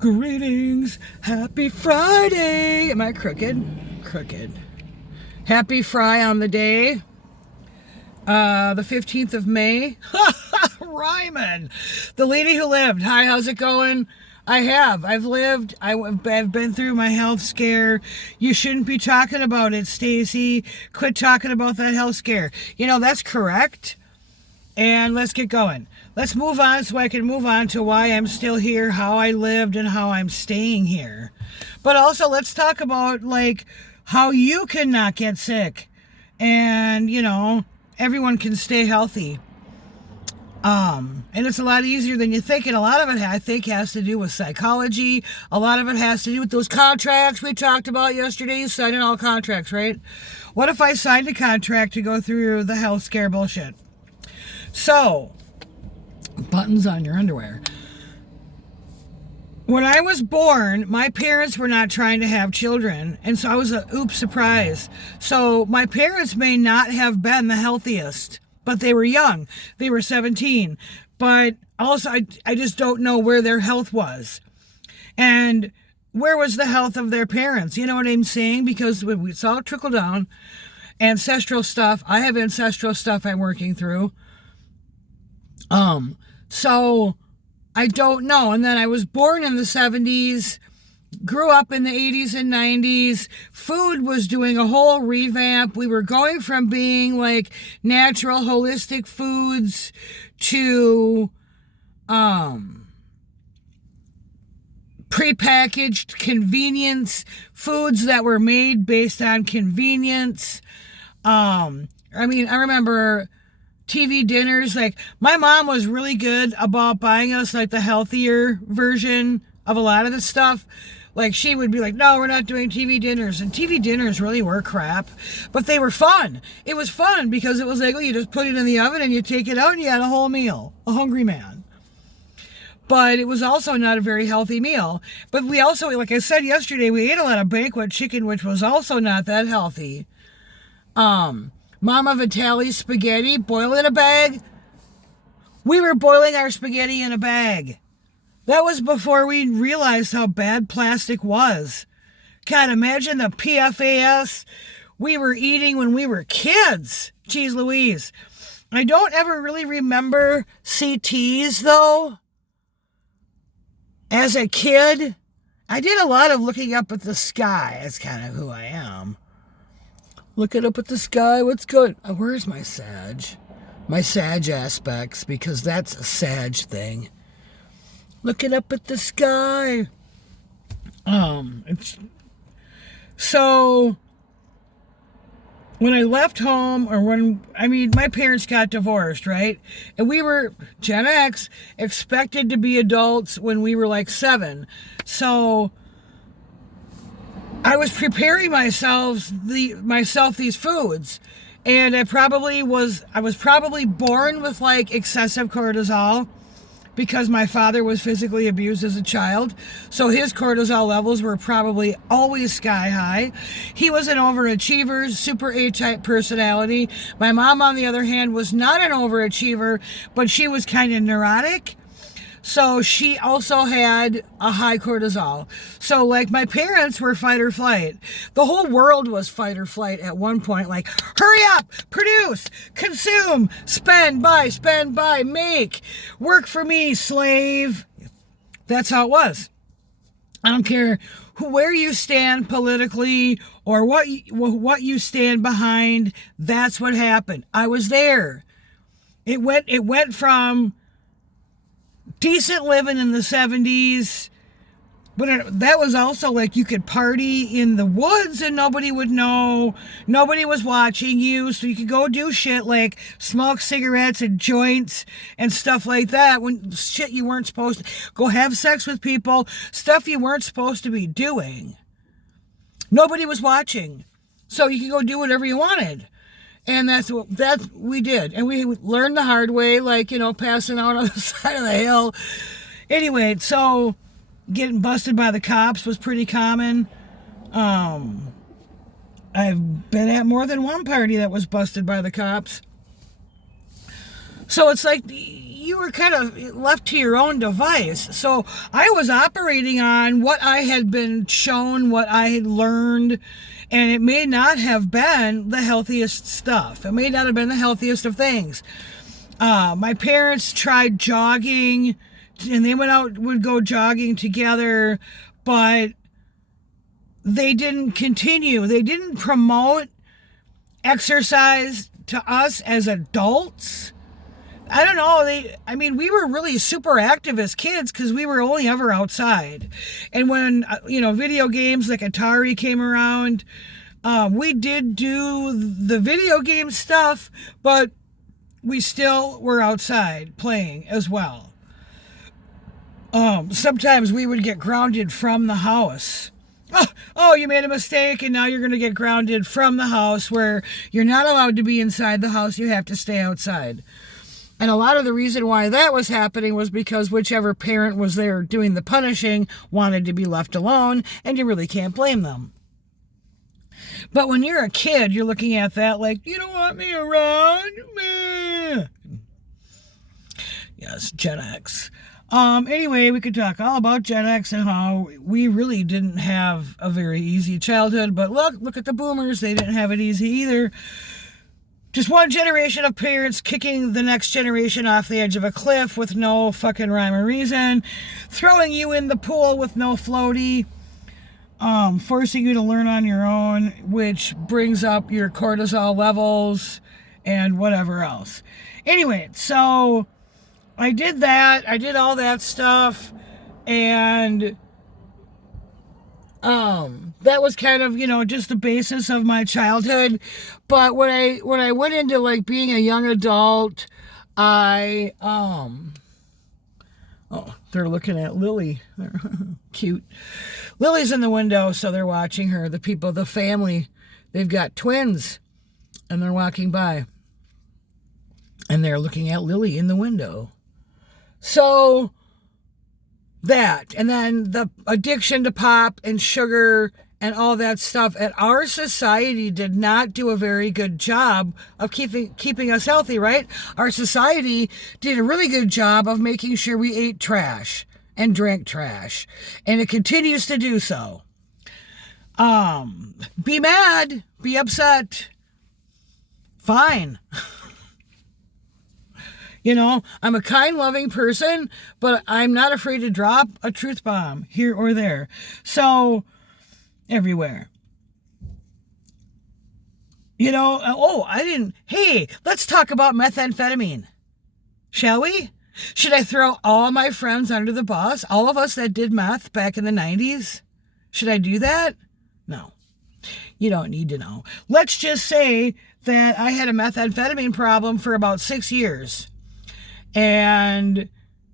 Greetings, happy Friday. Am I crooked? Crooked. Happy Fry on the day. The 15th of May. Ryman. The lady who lived. Hi, how's it going? I've lived. I've been through my health scare. You shouldn't be talking about it, Stacy. Quit talking about that health scare. You know, that's correct. And let's get going. Let's move on so I can move on to why I'm still here, how I lived, and how I'm staying here. But also, let's talk about, like, how you can not get sick. And, you know, everyone can stay healthy. And it's a lot easier than you think. And a lot of it, I think, has to do with psychology. A lot of it has to do with those contracts we talked about yesterday. You signing all contracts, right? What if I signed a contract to go through the health scare bullshit? So, buttons on your underwear. When I was born, my parents were not trying to have children, and so I was a oops surprise. So my parents may not have been the healthiest, but they were young. They were 17. But also, I just don't know where their health was. And where was the health of their parents? You know what I'm saying? Because it's all trickle down. Ancestral stuff. I have ancestral stuff I'm working through. So I don't know. And then I was born in the 70s, grew up in the 80s and 90s. Food was doing a whole revamp. We were going from being like natural, holistic foods to, prepackaged convenience foods that were made based on convenience. I remember TV dinners. Like, my mom was really good about buying us like the healthier version of a lot of the stuff. Like, she would be like, no, we're not doing TV dinners. And TV dinners really were crap, but they were fun. It was fun because it was like, oh, you just put it in the oven and you take it out and you had a whole meal. A hungry man. But it was also not a very healthy meal. But we also, like I said yesterday, we ate a lot of banquet chicken, which was also not that healthy. Mama Vitale's spaghetti, boil in a bag. We were boiling our spaghetti in a bag. That was before we realized how bad plastic was. God, imagine the PFAS we were eating when we were kids. Jeez Louise. I don't ever really remember CTs, though. As a kid, I did a lot of looking up at the sky. That's kind of who I am. Looking up at the sky, what's good? Oh, where's my Sag? My Sag aspects, because that's a Sag thing. Looking up at the sky. So, when I left home, my parents got divorced, right? And we were, Gen X, expected to be adults when we were like 7. So, I was preparing myself these foods, and I was probably born with like excessive cortisol because my father was physically abused as a child. So his cortisol levels were probably always sky high. He was an overachiever, super A-type personality. My mom, on the other hand, was not an overachiever, but she was kind of neurotic. So she also had a high cortisol. So, like, my parents were fight or flight. The whole world was fight or flight at one point. Like, hurry up, produce, consume, spend, buy, make, work for me, slave. That's how it was. I don't care where you stand politically or what you stand behind. That's what happened. I was there. It went from decent living in the 70s, but that was also like you could party in the woods and nobody would know. Nobody was watching you, so you could go do shit like smoke cigarettes and joints and stuff like that when shit you weren't supposed to. Go have sex with people, stuff you weren't supposed to be doing. Nobody was watching, so you could go do whatever you wanted. And that's what we did. And we learned the hard way, like, you know, passing out on the side of the hill. Anyway, so getting busted by the cops was pretty common. I've been at more than one party that was busted by the cops. So it's like, you were kind of left to your own device. So I was operating on what I had been shown, what I had learned, and it may not have been the healthiest stuff. It may not have been the healthiest of things. My parents tried jogging, and they would go jogging together, but they didn't continue. They didn't promote exercise to us as adults. I don't know. We were really super active as kids because we were only ever outside. And when, video games like Atari came around, we did do the video game stuff, but we still were outside playing as well. Sometimes we would get grounded from the house. Oh, you made a mistake and now you're going to get grounded from the house, where you're not allowed to be inside the house. You have to stay outside. And a lot of the reason why that was happening was because whichever parent was there doing the punishing wanted to be left alone, and you really can't blame them. But when you're a kid, you're looking at that like, you don't want me around? Meh. Yes, Gen X. Anyway, we could talk all about Gen X and how we really didn't have a very easy childhood. But look at the boomers. They didn't have it easy either. Just one generation of parents kicking the next generation off the edge of a cliff with no fucking rhyme or reason, throwing you in the pool with no floaty, forcing you to learn on your own, which brings up your cortisol levels and whatever else. Anyway, so I did that. I did all that stuff, and that was kind of, just the basis of my childhood. But when I went into like being a young adult, they're looking at Lily. They're cute. Lily's in the window, so they're watching her. The family, they've got twins, and they're walking by, and they're looking at Lily in the window. So that, and then the addiction to pop and sugar and all that stuff. And our society did not do a very good job of keeping us healthy, right? Our society did a really good job of making sure we ate trash and drank trash. And it continues to do so. Be mad, be upset. Fine. I'm a kind, loving person, but I'm not afraid to drop a truth bomb here or there. So, everywhere. Hey, let's talk about methamphetamine. Shall we? Should I throw all my friends under the bus? All of us that did meth back in the 90s? Should I do that? No. You don't need to know. Let's just say that I had a methamphetamine problem for about 6 years. And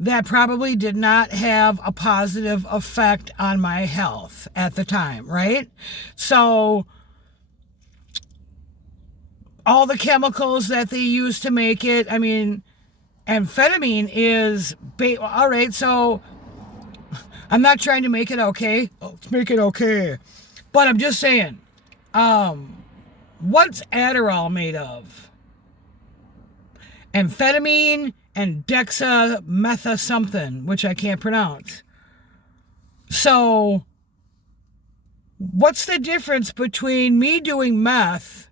that probably did not have a positive effect on my health at the time, right? So all the chemicals that they use to make it, amphetamine is, all right, so I'm not trying to make it okay. Let's make it okay. But I'm just saying, what's Adderall made of? Amphetamine and dexametha something, which I can't pronounce. So, what's the difference between me doing meth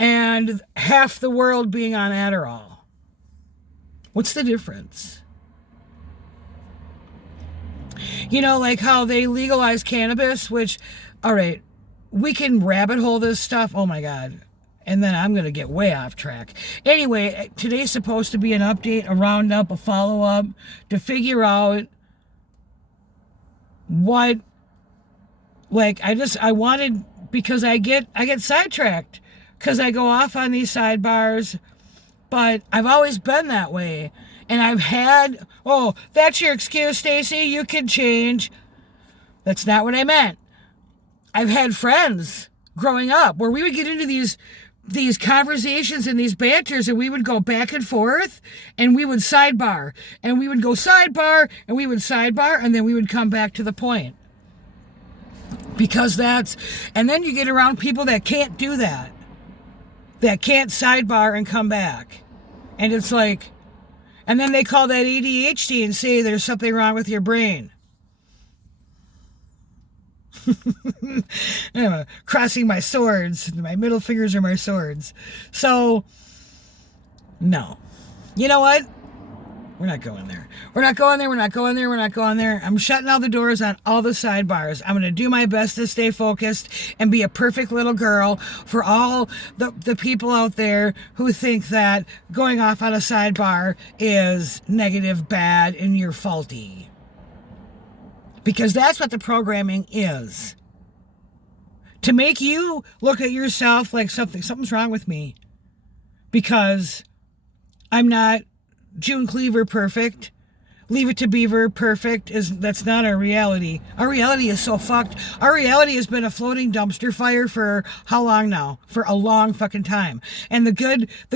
and half the world being on Adderall? What's the difference? Like how they legalize cannabis, which, all right, we can rabbit hole this stuff. Oh my God. And then I'm going to get way off track. Anyway, today's supposed to be an update, a roundup, a follow-up to figure out what, I wanted, because I get sidetracked because I go off on these sidebars, but I've always been that way. And I've had, that's your excuse, Stacy, you can change. That's not what I meant. I've had friends growing up where we would get into these conversations and these banters, and we would go back and forth, and we would sidebar, and we would go sidebar, and we would sidebar, and then we would come back to the point. Because and then you get around people that can't do that can't sidebar and come back. And it's like, And then they call that ADHD and say there's something wrong with your brain. I'm crossing my swords. My middle fingers are my swords. So, no. You know what? We're not going there. We're not going there. We're not going there. We're not going there. I'm shutting all the doors on all the sidebars. I'm going to do my best to stay focused and be a perfect little girl for all the people out there who think that going off on a sidebar is negative, bad, and you're faulty. Because that's what the programming is. To make you look at yourself like something's wrong with me. Because I'm not June Cleaver perfect. Leave It to Beaver perfect. That's not our reality. Our reality is so fucked. Our reality has been a floating dumpster fire for how long now? For a long fucking time. And the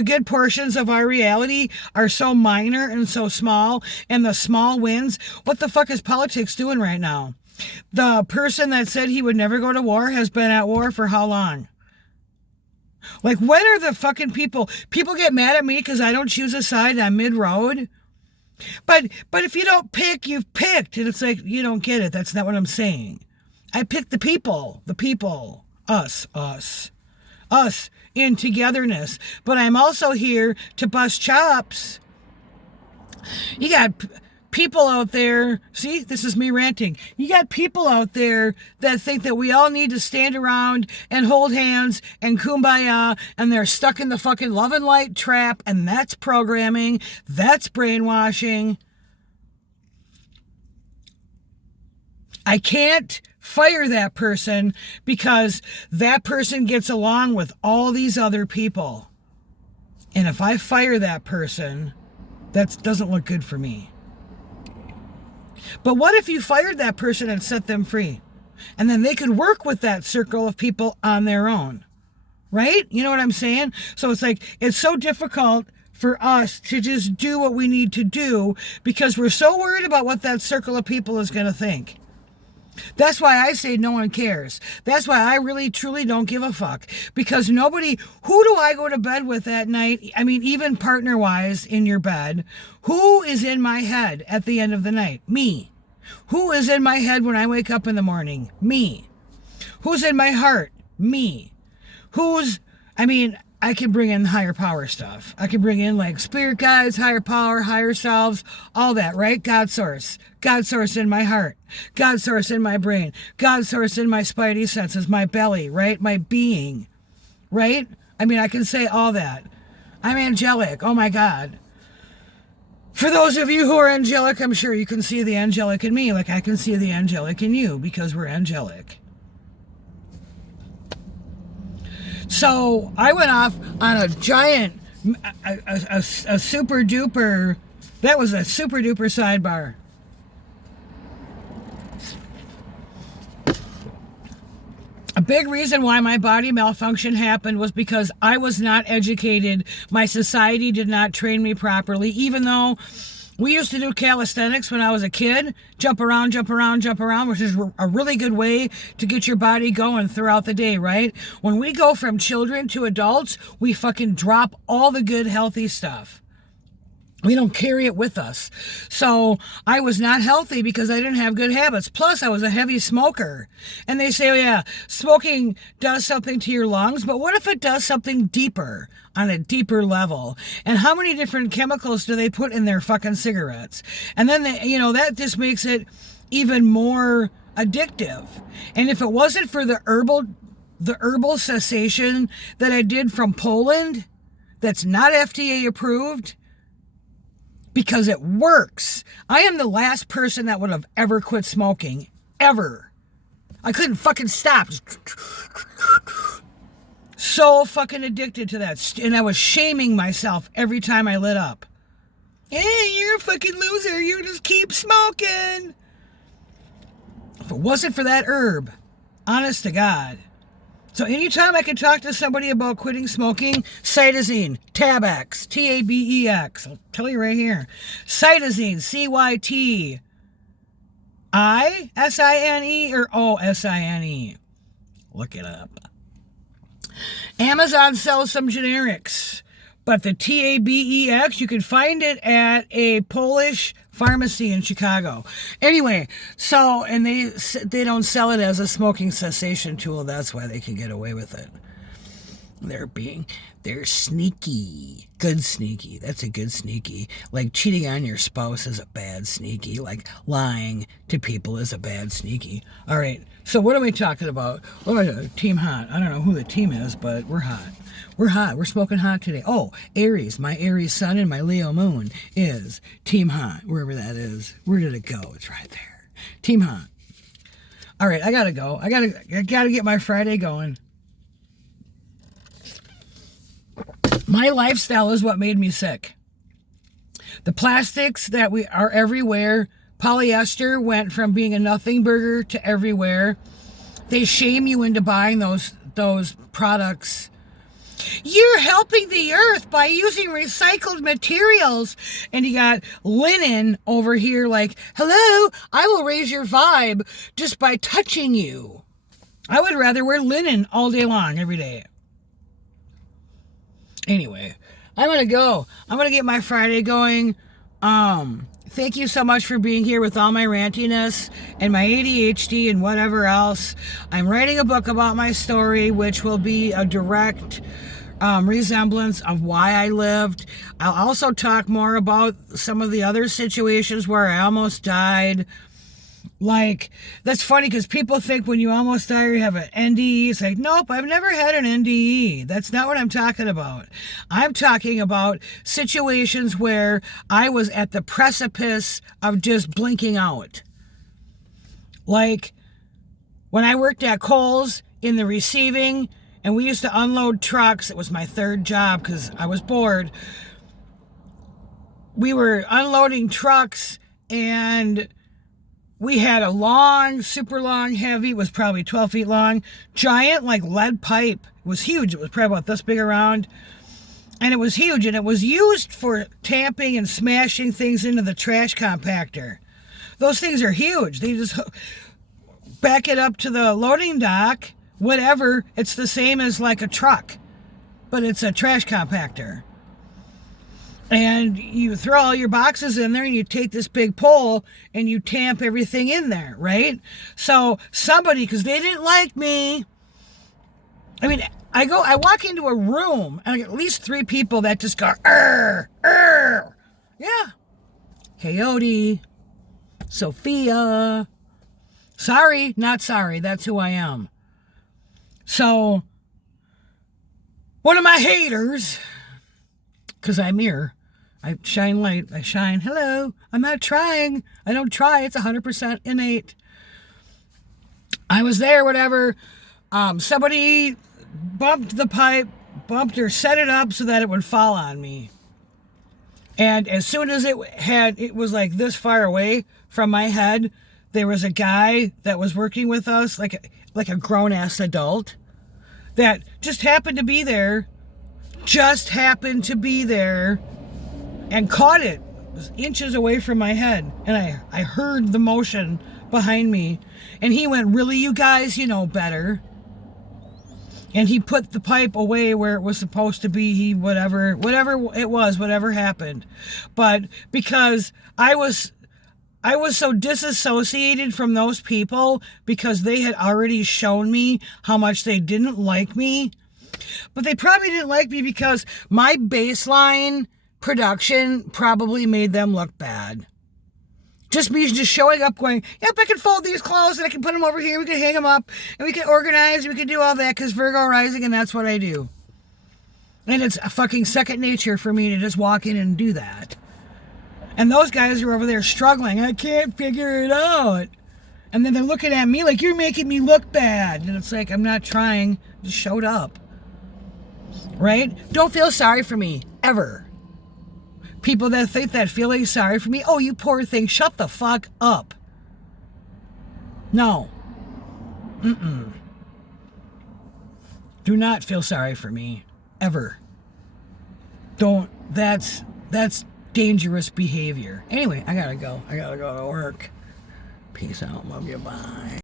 good portions of our reality are so minor and so small, and the small wins. What the fuck is politics doing right now? The person that said he would never go to war has been at war for how long? Like, when are the fucking people get mad at me because I don't choose a side on mid-road? But if you don't pick, you've picked. And it's like, you don't get it. That's not what I'm saying. I picked the people, us in togetherness. But I'm also here to bust chops. You got people out there, see, this is me ranting. You got people out there that think that we all need to stand around and hold hands and kumbaya, and they're stuck in the fucking love and light trap, and that's programming, that's brainwashing. I can't fire that person because that person gets along with all these other people. And if I fire that person, that doesn't look good for me. But what if you fired that person and set them free? And then they could work with that circle of people on their own. Right? You know what I'm saying? So it's like, it's so difficult for us to just do what we need to do because we're so worried about what that circle of people is going to think. That's why I say no one cares. That's why I really, truly don't give a fuck. Because who do I go to bed with at night? I mean, even partner-wise in your bed, who is in my head at the end of the night? Me. Who is in my head when I wake up in the morning? Me. Who's in my heart? Me. I can bring in higher power stuff. I can bring in like spirit guides, higher power, higher selves, all that, right? God source. God source in my heart. God source in my brain. God source in my spidey senses, my belly, right? My being, right? I can say all that. I'm angelic. Oh my God. For those of you who are angelic, I'm sure you can see the angelic in me like I can see the angelic in you because we're angelic. So I went off on a giant, a super duper, that was a super duper sidebar. A big reason why my body malfunction happened was because I was not educated. My society did not train me properly, even though we used to do calisthenics when I was a kid. Jump around, which is a really good way to get your body going throughout the day, right? When we go from children to adults, we fucking drop all the good, healthy stuff. We don't carry it with us. So I was not healthy because I didn't have good habits. Plus, I was a heavy smoker. And they say, oh yeah, smoking does something to your lungs, but what if it does something deeper, on a deeper level? And how many different chemicals do they put in their fucking cigarettes? And then, that just makes it even more addictive. And if it wasn't for the herbal cessation that I did from Poland, that's not FDA approved, because it works. I am the last person that would have ever quit smoking. Ever. I couldn't fucking stop. So fucking addicted to that. And I was shaming myself every time I lit up. Hey, you're a fucking loser. You just keep smoking. If it wasn't for that herb, honest to God. So anytime I can talk to somebody about quitting smoking, cytosine, Tabex, Tabex. I'll tell you right here. Cytosine, CYTISINE or OSINE. Look it up. Amazon sells some generics. But the TABEX, you can find it at a Polish pharmacy in Chicago. Anyway, so, and they don't sell it as a smoking cessation tool. That's why they can get away with it. They're sneaky. Good sneaky. That's a good sneaky. Like cheating on your spouse is a bad sneaky. Like lying to people is a bad sneaky. All right, so what are we talking about? What am I doing? Team hot. I don't know who the team is, but we're hot. We're hot. We're smoking hot today. Oh, Aries. My Aries sun and my Leo moon is team hot, wherever that is. Where did it go? It's right there. Team hot. All right, I gotta go. I gotta get my Friday going. My lifestyle is what made me sick. The plastics that are everywhere. Polyester went from being a nothing burger to everywhere. They shame you into buying those products. You're helping the earth by using recycled materials. And you got linen over here like, hello, I will raise your vibe just by touching you. I would rather wear linen all day long, every day. Anyway, I'm going to go. I'm going to get my Friday going. Thank you so much for being here with all my rantiness and my ADHD and whatever else. I'm writing a book about my story, which will be a direct resemblance of why I lived. I'll also talk more about some of the other situations where I almost died. Like, that's funny because people think when you almost die you have an NDE. It's like, nope, I've never had an NDE. That's not what I'm talking about. I'm talking about situations where I was at the precipice of just blinking out. Like, when I worked at Kohl's in the receiving, and we used to unload trucks. It was my third job because I was bored. We were unloading trucks, and we had a long, super long, heavy, it was probably 12 feet long, giant, like lead pipe. It was huge. It was probably about this big around. And it was huge, and it was used for tamping and smashing things into the trash compactor. Those things are huge. They just back it up to the loading dock, whatever. It's the same as like a truck, but it's a trash compactor. And you throw all your boxes in there and you take this big pole and you tamp everything in there, right? So somebody, because they didn't like me, I mean, I walk into a room and I get at least 3 people that just go, yeah. Hey, Odie, Sophia. Sorry, not sorry. That's who I am. So, one of my haters, because I'm here, I shine light, I shine, hello, I'm not trying, I don't try, it's 100% innate. I was there, whatever, somebody bumped the pipe, bumped or set it up so that it would fall on me. And as soon as it was like this far away from my head, there was a guy that was working with us, like a grown-ass adult, that just happened to be there, and caught it. It was inches away from my head, and I heard the motion behind me, and he went, really, you guys, you know better. And he put the pipe away where it was supposed to be. Whatever it was, whatever happened. But because I was so disassociated from those people because they had already shown me how much they didn't like me. But they probably didn't like me because my baseline production probably made them look bad. Just me just showing up going, yep, I can fold these clothes and I can put them over here. We can hang them up and we can organize and we can do all that because Virgo rising, and that's what I do. And it's a fucking second nature for me to just walk in and do that. And those guys are over there struggling. I can't figure it out. And then they're looking at me like, you're making me look bad. And it's like, I'm not trying. Just showed up. Right? Don't feel sorry for me. Ever. People that think that feeling sorry for me, oh, you poor thing, shut the fuck up. No. Do not feel sorry for me. Ever. Don't. That's dangerous behavior. Anyway, I gotta go. I gotta go to work. Peace out. Love you. Bye.